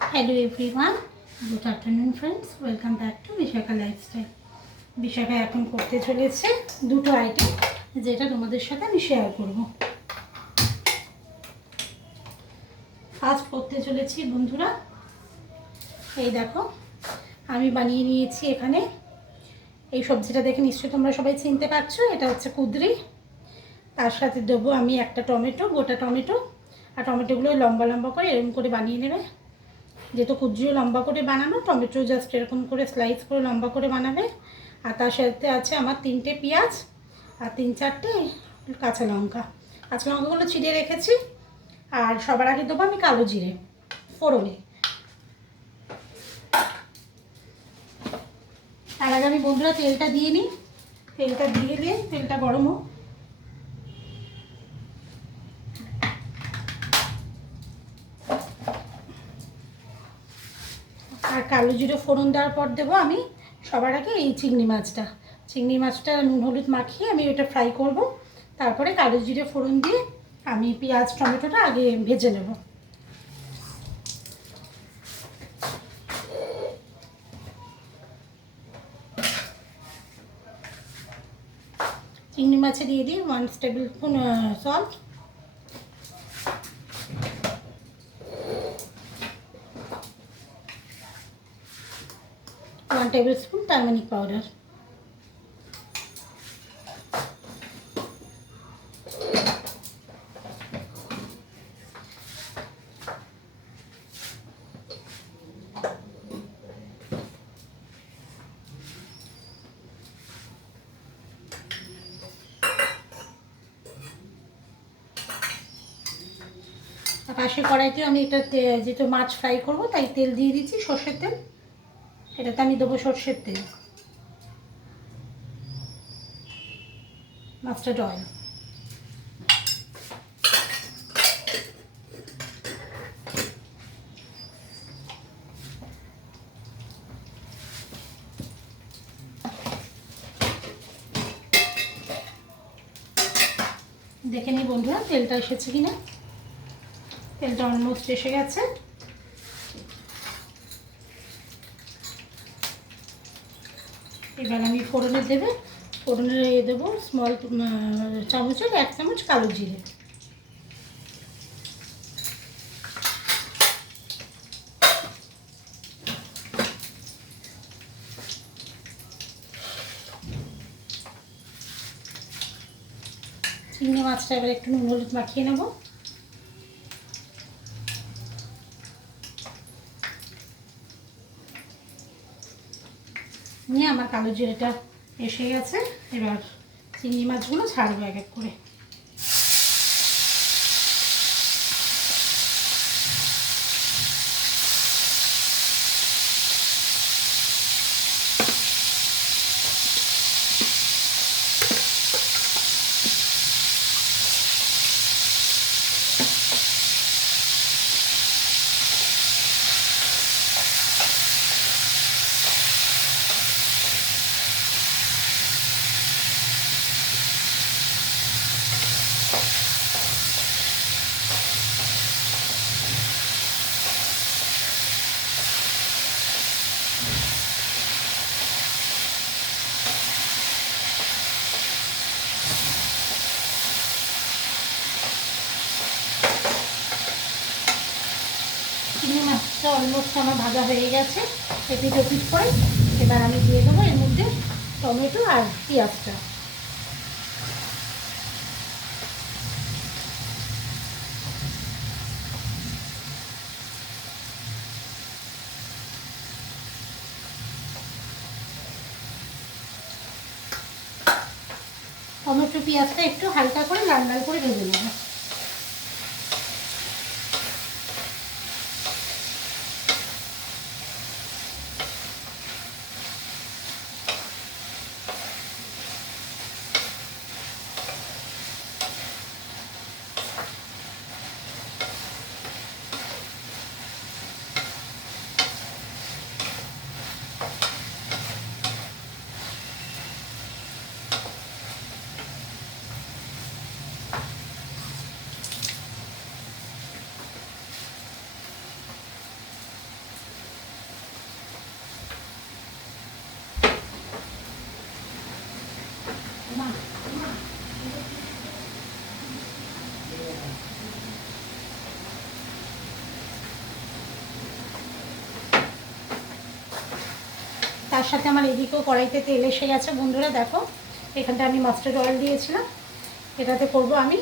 Hello everyone, good afternoon friends, welcome back to Vishakha Lifestyle. Vishakha এখন করতে চলেছে দুটো আইটেম যেটা তোমাদের সাথে আমি শেয়ার করব। ফার্স্ট করতে চলেছি বন্ধুরা, এই দেখো আমি বানিয়ে নিয়েছি এখানে এই সবজিটা দেখে নিশ্চয়ই তোমরা সবাই চিনতে পারছো, এটা হচ্ছে কুঁদরি। তার সাথে দেবো আমি একটা টমেটো, গোটা টমেটো। আর টমেটোগুলো লম্বা লম্বা করে এরকম করে বানিয়ে নেবে, যেহেতু কুঁদরিও লম্বা করে বানানো, টমেটো জাস্ট এরকম করে স্লাইস করে লম্বা করে বানাবে। আর তার সাথে আছে আমার 3টে পেঁয়াজ আর 3-4টে কাঁচা লঙ্কা। কাঁচা লঙ্কাগুলো ছিঁড়ে রেখেছি। আর সবার আগে দেবো আমি কালো জিরে ফোড়নে। তার আগে আমি বন্ধুরা তেলটা দিয়ে নিই, তেলটা দিয়ে দিয়ে তেলটা গরম হোক। আর কালো জিরে ফোড়ন দেওয়ার পর দেবো আমি সবার আগে এই চিংড়ি মাছটা নুন হলুদ মাখিয়ে আমি এটা ফ্রাই করব। তারপরে কালো জিরে ফোড়ন দিয়ে আমি পেঁয়াজ টমেটোটা আগে ভেজে নেব। চিংড়ি মাছে দিয়ে দিই 1 table spoon salt, 1 table spoon turmeric powder. পাশে কড়াইতে আমি এটা যেহেতু মাছ ফ্রাই করব তাই তেল দিয়ে দিচ্ছি, সর্ষের তেল। এটাতে আমি দেবো সর্ষের তেল, মাস্টার্ড অয়েল। দেখে নিই বন্ধুরা তেলটা এসেছে কিনা। তেলটা অলমোস্ট এসে গেছে। এবার আমি ফোড়নে দেবো স্মল চামচের 1 চামচ কালো জিরে। চিংড়ি মাছটা এবার একটু নুন হলুদ মাখিয়ে নেব। নিয়ে আমার কালো জিরেটা এসে গেছে। এবার চিংড়ি মাছগুলো ছাড়বো এক এক করে। চিংড়ি মাছটা অলমোস্ট আমার ভাজা হয়ে গেছে এপিট ওপিট করে। এবার আমি দিয়ে দেবো এর মধ্যে টমেটো আর পেঁয়াজটা। টমেটো পেঁয়াজটা একটু হালকা করে লাল লাল করে ভেজে নেব। তার সাথে আমার এদিকেও কড়াইতে তেল এসে গেছে বন্ধুরা। দেখো এখানটা আমি মাস্টার্ড অয়েল দিয়েছিলাম। এটাতে করব আমি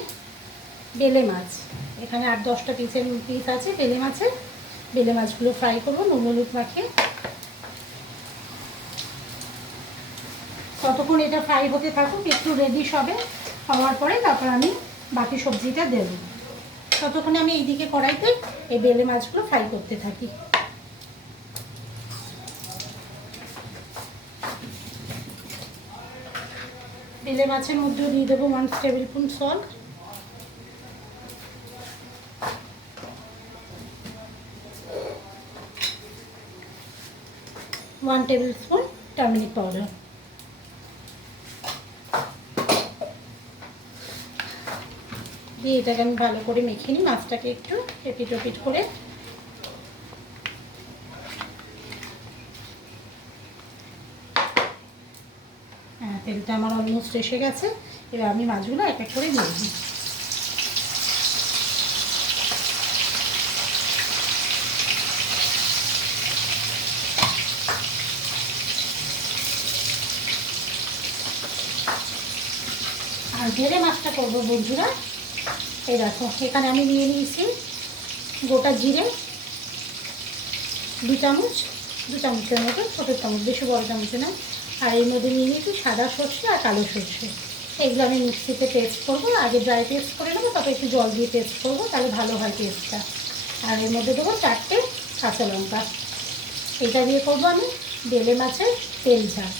বেলে মাছ। এখানে 8-10টা পিস আছে বেলে মাছের। বেলে মাছগুলো ফ্রাই করবো নুন হলুদ মাখিয়ে। ততক্ষণ এটা ফ্রাই হতে থাকুক, একটু রেডিশ হবে, হওয়ার পরে তারপর আমি বাকি সবজিটা দেব। ততক্ষণে আমি এইদিকে কড়াইতে এই বেলে মাছগুলো ফ্রাই করতে থাকি। বেলে মাছের মধ্যেও দিয়ে দেবো 1 table spoon salt, 1 table spoon turmeric powder. দিয়ে এটাকে আমি ভালো করে মেখে নিই মাছটাকে একটু এপিট ওপিট করে। হ্যাঁ, তেলটা আমার অলমোস্ট এসে গেছে। এবার আমি মাছগুলো এক এক করে দিয়ে দিই। আর ভেড়ে মাছটা করবো বন্ধুরা। এই দেখো এখানে আমি নিয়ে নিয়েছি গোটা জিরে 2 চামচের মতো, ছোটো চামচ, বেশি বড় চামচে না। আর এর মধ্যে নিয়ে নিয়েছি সাদা সর্ষে আর কালো সর্ষে। এগুলো আমি মিক্সিতে পেস্ট করবো। আগে ড্রাই পেস্ট করে নেবো, তারপর একটু জল দিয়ে পেস্ট করবো, তাহলে ভালো হয় পেস্টটা। আর এর মধ্যে দেবো 4টে কাঁচা লঙ্কা। এটা দিয়ে করবো আমি বেলে মাছের তেল ঝাল।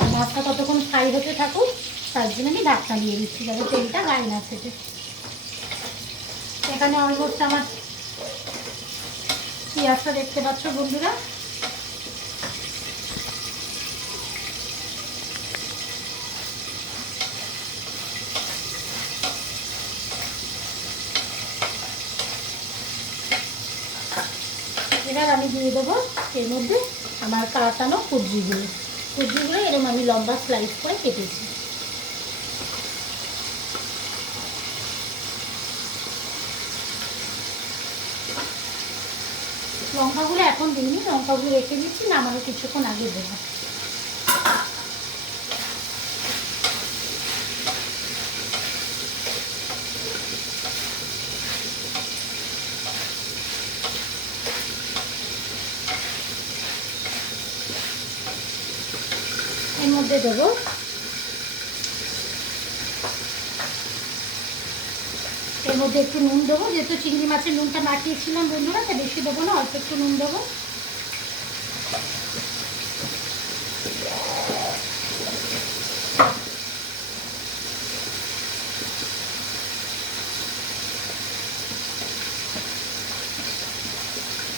আর মাছটা ততক্ষণ ফ্রাই হতে থাকুক, তার জন্য আমি ঢাকনা দিয়ে দিচ্ছি যাতে তেলটা গায়ে না থাকে। এখানে অলমোস্ট আমার পেঁয়াজটা দেখতে পাচ্ছ বন্ধুরা। এবার আমি দিয়ে দেবো এর মধ্যে আমার কাটানো কুঁদরিগুলো এরকম আমি লম্বা স্লাইস করে কেটেছি। লঙ্কাগুলো এখন দিইনি, লঙ্কাগুলো রেখে দিচ্ছি, নামানো কিছুক্ষণ আগে দেবো। এর মধ্যে দেবো এর মধ্যে একটু নুন দেবো, যেহেতু চিংড়ি মাছের নুনটা মাখিয়েছিলাম বন্ধুরা, তাই বেশি দেবো না, অল্প একটু নুন দেবো।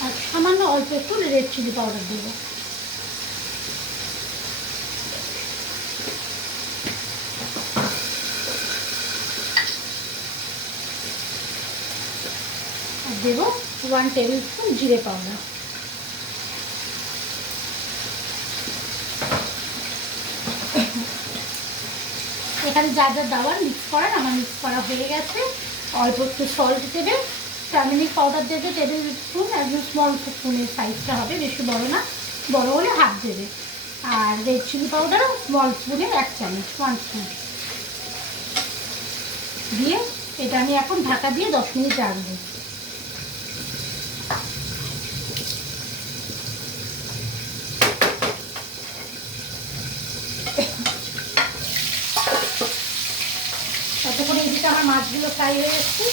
আর সামান্য অল্প একটু রেড চিলি পাউডার দেবো। আর দেবো 1 টেবিল স্পুন জিরে পাউডার। এখানে যা যা দেওয়ার মিক্স করার আমার মিক্স করা হয়ে গেছে। অল্প একটু সল্ট দেবে, টার্মেরিক পাউডার দেবে টেবিল স্পুন, একদম স্মল স্পুনের সাইজটা হবে, বেশি বড় না, বড় হলে হাফ দেবে। আর রেড চিলি পাউডারও স্মল স্পুনের 1 চামচ, 1 স্পুন দিয়ে এটা আমি এখন ঢাকা দিয়ে 10 মিনিট রাখবো। ততক্ষণ এইদিকে আমার মাছগুলো ফ্রাই হয়ে যাচ্ছে,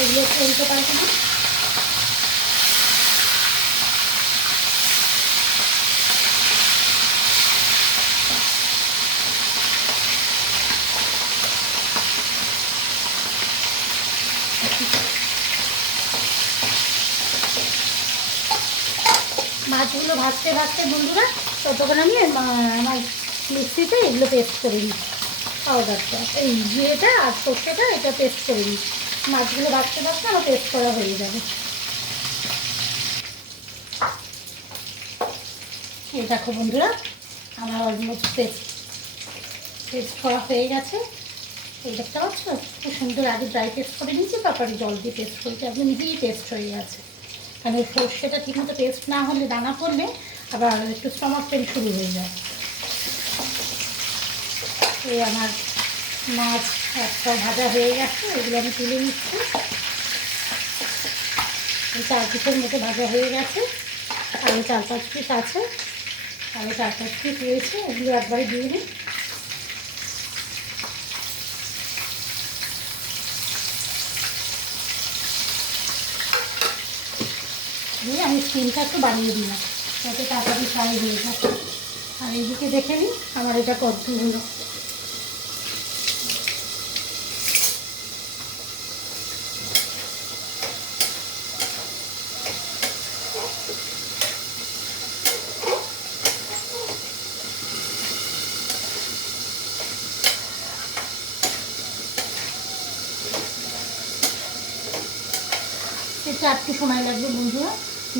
এগুলো একটু উল্টে পাল্টে দিই। মাছগুলো ভাজতে ভাজতে বন্ধুরা ততক্ষণ আমি আমার মিক্সিতে এগুলো পেস্ট করে দিই, পাউডারটা, এই জিরেটা আর সর্ষেটা এটা পেস্ট করে দিই। মাছগুলো ভাজতে ভাজতে আমার পেস্ট করা হয়ে যাবে। এই দেখো বন্ধুরা আমার অলমোস্ট পেস্ট করা হয়ে গেছে। এই দেখতে পাচ্ছ খুব সুন্দর, আগে ড্রাই পেস্ট করে নিয়েছি, তারপরে জল দিয়ে পেস্ট করেছি, একদম নিজেই পেস্ট হয়ে গেছে। কারণ ওই সর্ষেটা ঠিকমতো পেস্ট না হলে, দানা করলে আবার একটু স্টমাক পেন শুরু হয়ে যায়। এই আমার মাছ একটা ভাজা হয়ে গেছে, এগুলো আমি তুলে নিচ্ছি। এই 4 পিসের মতো ভাজা হয়ে গেছে, আরও 4-5 পিস আছে, আরও 4-5 পিস রয়েছে, এগুলো একবারে দিয়ে দিই। দিয়ে আমি স্টিমটা একটু বাড়িয়ে দিলাম যাতে তাড়াতাড়ি ফ্রাই হয়ে যায়। আর এইদিকে দেখে নিই আমার এটা কত হলো। এটা একটু সময় লাগবে বন্ধুরা,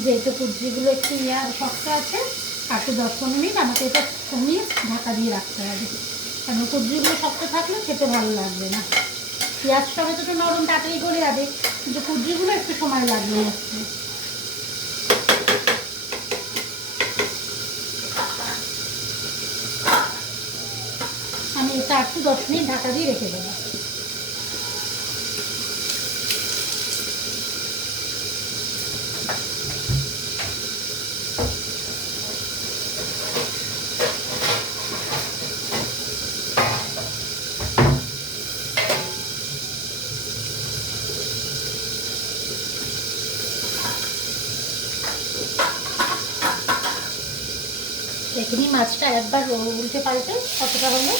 যেহেতু কুদ্রিগুলো একটু শক্ত আছে, আর একটু 10-15 মিনিট আমাকে এটা কমিয়ে ঢাকা দিয়ে রাখতে হবে। কারণ কুদ্রিগুলো শক্ত থাকলে খেতে ভালো লাগবে না। পেঁয়াজ টমেটো তো নরম, তাড়াতাড়ি গলে যাবে, কিন্তু কুদ্রিগুলো একটু সময় লাগবে হচ্ছে। আমি এটা একটু 10 মিনিট ঢাকা দিয়ে রেখে দেবো। দেখে নিই মাছটা একবার উল্টে পাল্টে কতটা হলো।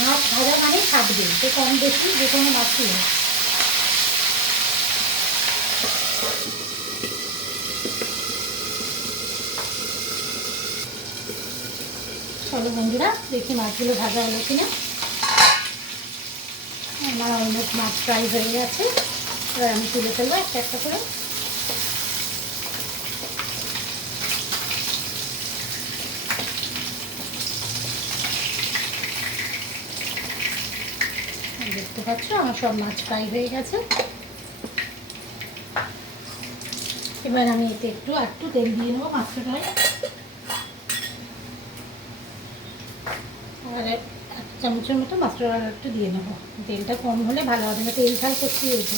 মাছ ভাজা মানে থাকবে, সে কম বেশি যে কোনো মাছই হোক। চলো বন্ধুরা দেখি মাছগুলো ভাজা হলো কিনা। আমার অলমোস্ট মাছ ফ্রাই হয়ে গেছে, এবার আমি তুলে ফেলবো একটা একটা করে। দেখতে পাচ্ছ আমার সব মাছ ফ্রাই হয়ে গেছে। এবার আমি এতে একটু তেল দিয়ে নেবো মাছটায়, আর 1 চামচের মতো মাছটা একটু দিয়ে নেবো। তেলটা কম হলে ভালো হবে না, তেল ঝাল করতে হয়েছে।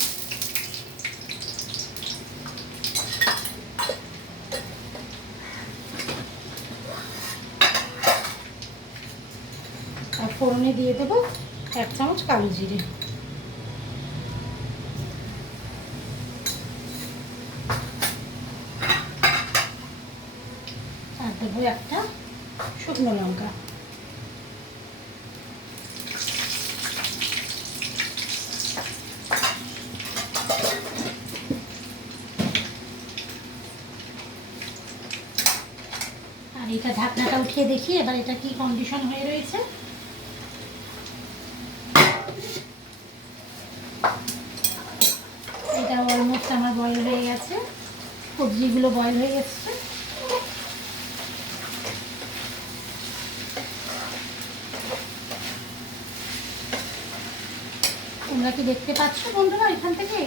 আর ফোড়নে দিয়ে দেবো 1 চামচ কালো জিরে, আর দেবো একটা শুকনো লঙ্কা। আর এটা ঢাকনাটা উঠিয়ে দেখি এবার এটা কি কন্ডিশন হয়ে রয়েছে। এটা অলমোস্ট আমার বয়েল হয়ে গেছে, সবজিগুলো বয়েল হয়ে গেছে। তোমরা কি দেখতে পাচ্ছ বন্ধুরা এখান থেকে,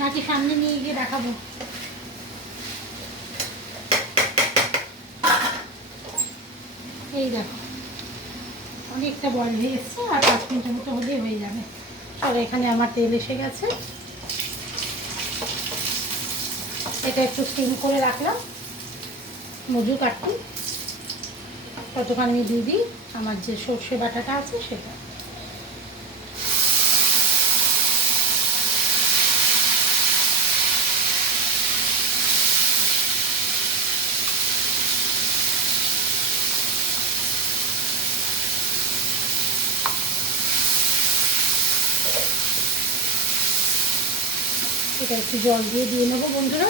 নাকি সামনে নিয়ে গিয়ে দেখাবো? এই দেখো অনেকটা বয়েল হয়ে এসছে, আর 5 মিনিটের মতো হলেই হয়ে যাবে। চলো এখানে আমার তেল এসে গেছে, এটা একটু স্টিম করে রাখলাম মজু কাটটি, ততক্ষণ আমি দিয়ে দিই আমার যে সর্ষে বাটাটা আছে সেটা। এটা একটু জল দিয়ে নেবো বন্ধুরা।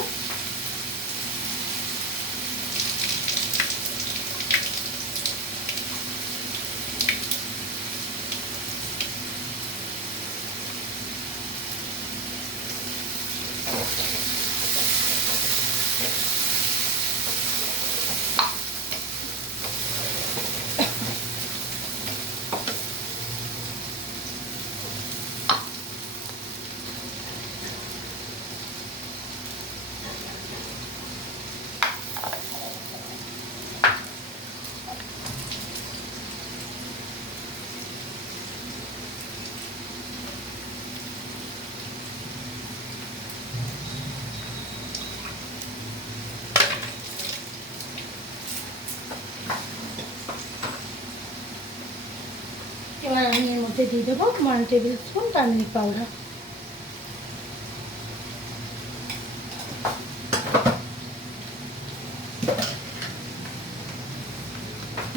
এবার আমি এর মধ্যে দিয়ে দেবো 1 টেবিল স্পুন টার্মেরিক পাউডার।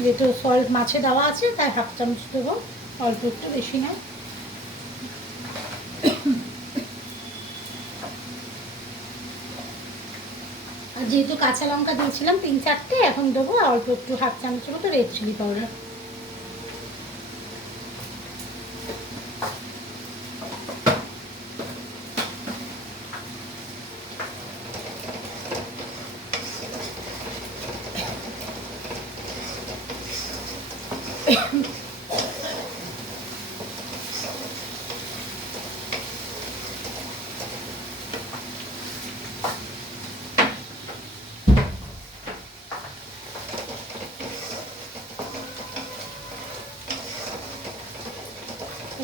যেহেতু সল্ট মাছে দেওয়া আছে তাই 1/2 চামচ দেবো, অল্প একটু, বেশি নয়। আর যেহেতু কাঁচা লঙ্কা দিয়েছিলাম 3-4টে, এখন দেবো অল্প একটু 1/2 চামচের মতো রেড চিলি পাউডার।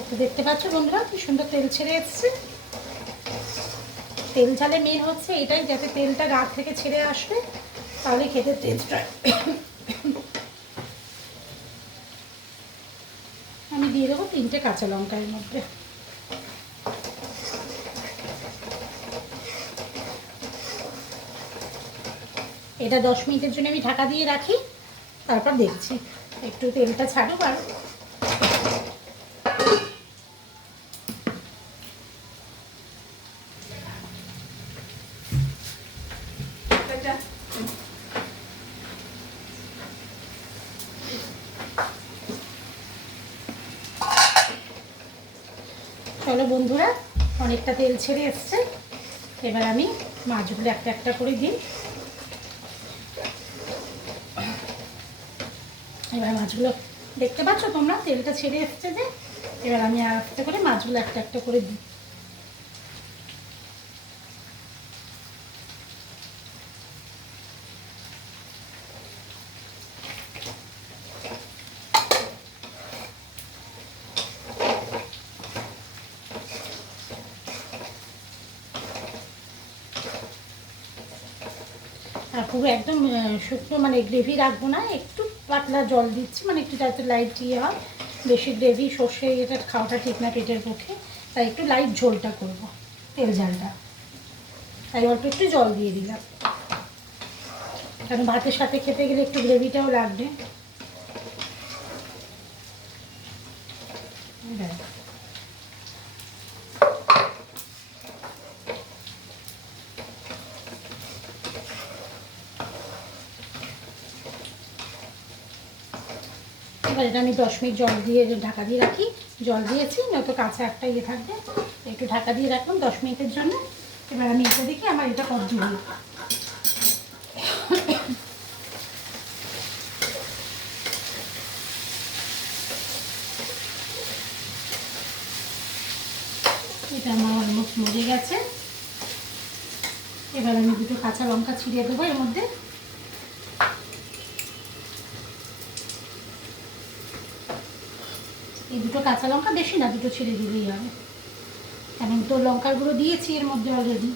একটু দেখতে পাচ্ছ বন্ধুরা কি সুন্দর তেল ছেড়ে এসছে। তেল ঝালে মেন হচ্ছে এটাই, যাতে তেলটা গা থেকে ছেড়ে আসবে, তাহলে খেতে টেস্ট হয়। আমি দিয়ে দেবো 3টে কাঁচা লঙ্কা এর মধ্যে। এটা 10 মিনিটের জন্য আমি ঢাকা দিয়ে রাখি, তারপর দেখছি একটু তেলটা ছাড়ুক। আর চলো বন্ধুরা, অনেকটা তেল ছেড়ে এসছে। এবার আমি মাছগুলো একটা একটা করে দিই। এবার মাছগুলো দেখতে পাচ্ছ তোমরা, তেলটা ছেড়ে এসছে যে। এবার আমি আস্তে করে মাছগুলো একটা একটা করে দিই। আর পুরো একদম শুকনো মানে গ্রেভি রাখবো না, একটু পাতলা জল দিচ্ছি, মানে একটু যাতে লাইট ইয়ে হয়। বেশি গ্রেভি সর্ষে এটা খাওয়াটা ঠিক না পেটের পক্ষে, তাই একটু লাইট ঝোলটা করবো, তেল ঝালটা। তাই অল্প একটু জল দিয়ে দিলাম, কারণ ভাতের সাথে খেতে গেলে একটু গ্রেভিটাও লাগবে। এবার এটা আমি 10 মিনিট জল দিয়ে ঢাকা দিয়ে রাখি। জল দিয়েছি, নয়তো কাঁচা একটা ইয়ে থাকবে, একটু ঢাকা দিয়ে রাখলাম 10 মিনিটের জন্য। এবার আমি এটা দেখি আমার এটা কত হলো। এটা আমার অলমোস্ট মরে গেছে। এবার আমি 2টো কাঁচা লঙ্কা ছিঁড়ে দেবো এর মধ্যে। এই 2টো কাঁচা লঙ্কা, বেশি না, 2টো ছিঁড়ে দিলেই হবে, কারণ তো লঙ্কার গুঁড়ো দিয়েছি এর মধ্যে অলরেডি।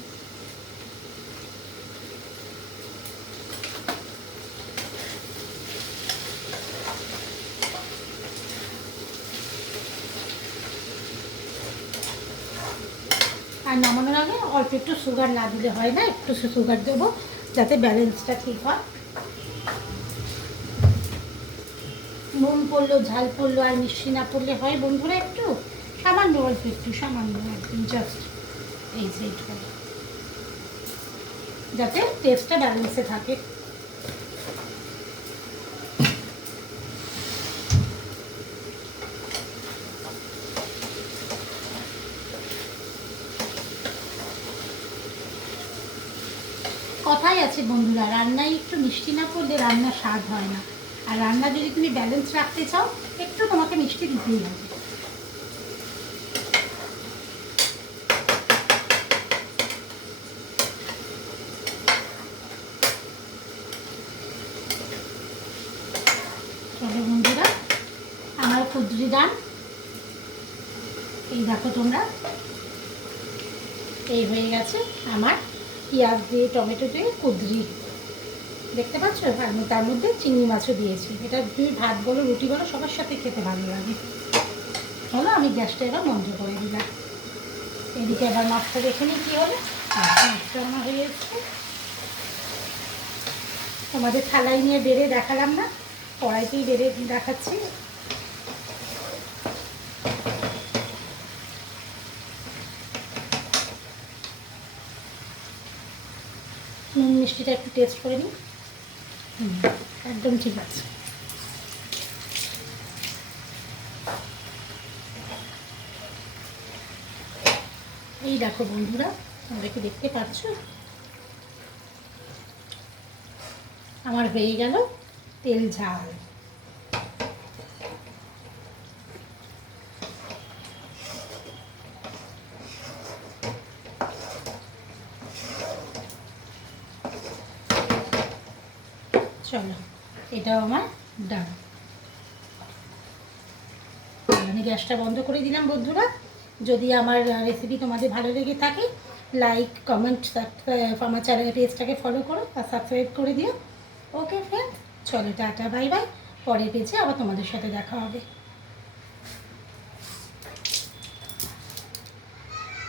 আর নামানোর আগে অল্প একটু সুগার না দিলে হয় না, একটু সুগার দেবো যাতে ব্যালেন্সটা ঠিক হয়। নুন পড়লো, ঝাল পড়লো আর মিষ্টি না পড়লে হয় বন্ধুরা, একটু সামান্য, অল্প একটু সামান্য, একদম জাস্ট এই সাইড করে, যাতে টেস্টটা ব্যালেন্সে থাকে। কথাই আছে বন্ধুরা, রান্নায় একটু মিষ্টি না করলে রান্নার স্বাদ হয় না। আর রান্না যদি তুমি ব্যালেন্স রাখতে চাও, একটু তোমাকে মিষ্টি দিতেই হবে। চলো বন্ধুরা, আমার কুদরি ডান এই দেখো তোমরা, এই হয়ে গেছে আমার পেঁয়াজ দিয়ে টমেটো দিয়ে কুদরি, দেখতে পাচ্ছ? আমি তার মধ্যে চিংড়ি মাছও দিয়েছি। এটা তুমি ভাত বলো রুটি বলো সবার সাথে খেতে ভালো লাগে। চলো আমি গ্যাসটা এবার বন্ধ করে দিলাম। এদিকে আবার মাছটা দেখে নিই কী হলো। মাছটা আমার হয়ে যাচ্ছে। তোমাদের থালায় নিয়ে বেড়ে দেখালাম না, কড়াইতেই বেড়ে দেখাচ্ছি। নুন মিষ্টিটা একটু টেস্ট করে নিই। একদম ঠিক আছে। এই দেখো বন্ধুরা, তোমরা কি দেখতে পাচ্ছ? আমার হয়ে গেল তেল ঝাল। চলো, এটাও আমার ডান। আমি গ্যাসটা বন্ধ করে দিলাম বন্ধুরা। যদি আমার রেসিপি তোমাদের ভালো লেগে থাকে, লাইক কমেন্ট, আমার চ্যানেল পেজটাকে ফলো করো আর সাবস্ক্রাইব করে দিও। ওকে ফ্রেন্ড, চলো টাটা বাই বাই। পরের পেজে আবার তোমাদের সাথে দেখা হবে।